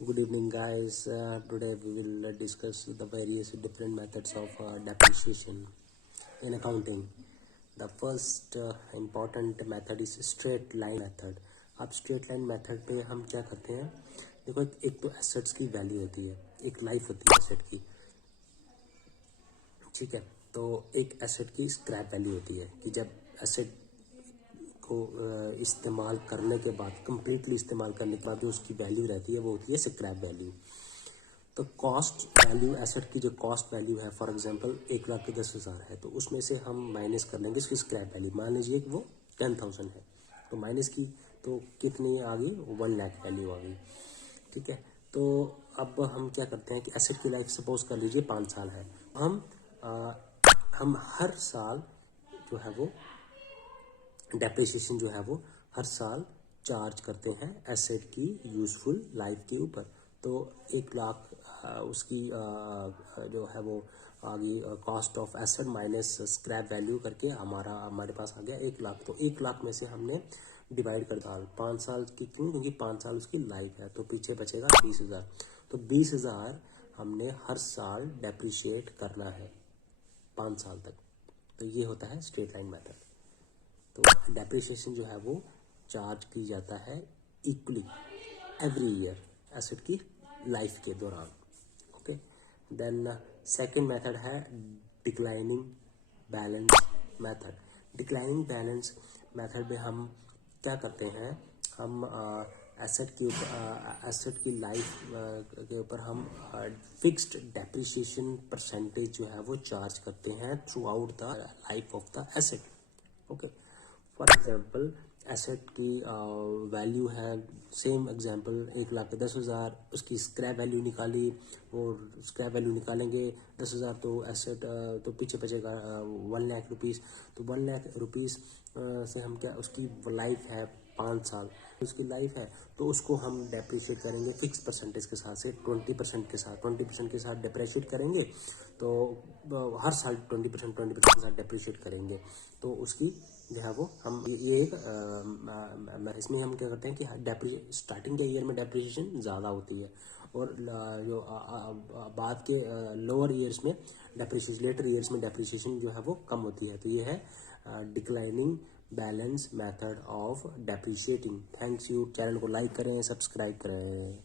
Good evening, guys. Today we will discuss the various different methods of depreciation in accounting. The first important method is straight line method. अब straight line method पे हम क्या करते हैं? देखो, एक तो एसेट्स की वैल्यू होती है, एक लाइफ होती है एसेट की, ठीक है। तो एक एसेट की स्क्रैप वैल्यू होती है कि जब एसेट को इस्तेमाल करने के बाद, कंप्लीटली इस्तेमाल करने के बाद जो उसकी वैल्यू रहती है वो होती है स्क्रैप वैल्यू। तो कॉस्ट वैल्यू, एसेट की जो कॉस्ट वैल्यू है, फॉर एग्जांपल 1,10,000 है, तो उसमें से हम माइनस कर लेंगे इसकी स्क्रैप वैल्यू। मान लीजिए कि वो 10,000 है, तो माइनस की तो कितनी आ गई? 1,00,000 वैल्यू आ गई, ठीक है। तो अब हम क्या करते हैं कि एसेट की लाइफ सपोज कर लीजिए 5 साल है। आ, हम हर साल जो है वो डेप्रिसिएशन जो है वो हर साल चार्ज करते हैं एसेट की यूज़फुल लाइफ के ऊपर। तो 1,00,000 उसकी जो है वो आ गई cost of asset minus scrap value करके हमारे पास आ गया 1,00,000। तो 1,00,000 में से हमने डिवाइड कर दिया 5 साल की, क्यों? क्योंकि 5 साल उसकी लाइफ है, तो पीछे बचेगा 20,000। तो 20,000 हमने हर साल डेप्रिशिएट करना है 5 साल तक। तो ये होता है स्ट्रेट लाइन मेथड। तो डेप्रिसिएशन जो है वो चार्ज की जाता है इक्वली एवरी ईयर एसेट की लाइफ के दौरान। ओके, देन सेकंड मेथड है declining balance method. Declining balance method में हम क्या करते हैं? हम एसेट की लाइफ के ऊपर हम फिक्स्ड डेप्रिसिएशन परसेंटेज जो है वो चार्ज करते हैं through out the life of the asset. Okay, for example asset की वैल्यू है, सेम एग्जाम्पल 1,10,000, उसकी स्क्रैप वैल्यू निकाली, और स्क्रैप वैल्यू निकालेंगे 10,000, तो एसेट तो पीछे बचेगा 1,00,000 रुपीज़। तो 1,00,000 रुपीज़ से हम क्या, उसकी लाइफ है 5 साल, उसकी लाइफ है, तो उसको हम डेप्रिशिएट करेंगे फिक्स परसेंटेज के साथ से 20% के साथ, 20% के साथ डेप्रिशिएट करेंगे। तो हर साल 20% के साथ डेप्रिशिएट करेंगे। तो उसकी जो है वो हम ये एक इसमें हम क्या करते हैं कि स्टार्टिंग के ईयर में डेप्रिसिएशन ज़्यादा होती है, और जो बाद के लोअर ईयर्स में डेप्रिसिएशन, लेटर ईयर्स में डेप्रिसिएशन जो है वो कम होती है। तो ये है declining balance method of depreciating. Thanks you. Channel को लाइक करें, सब्सक्राइब करें।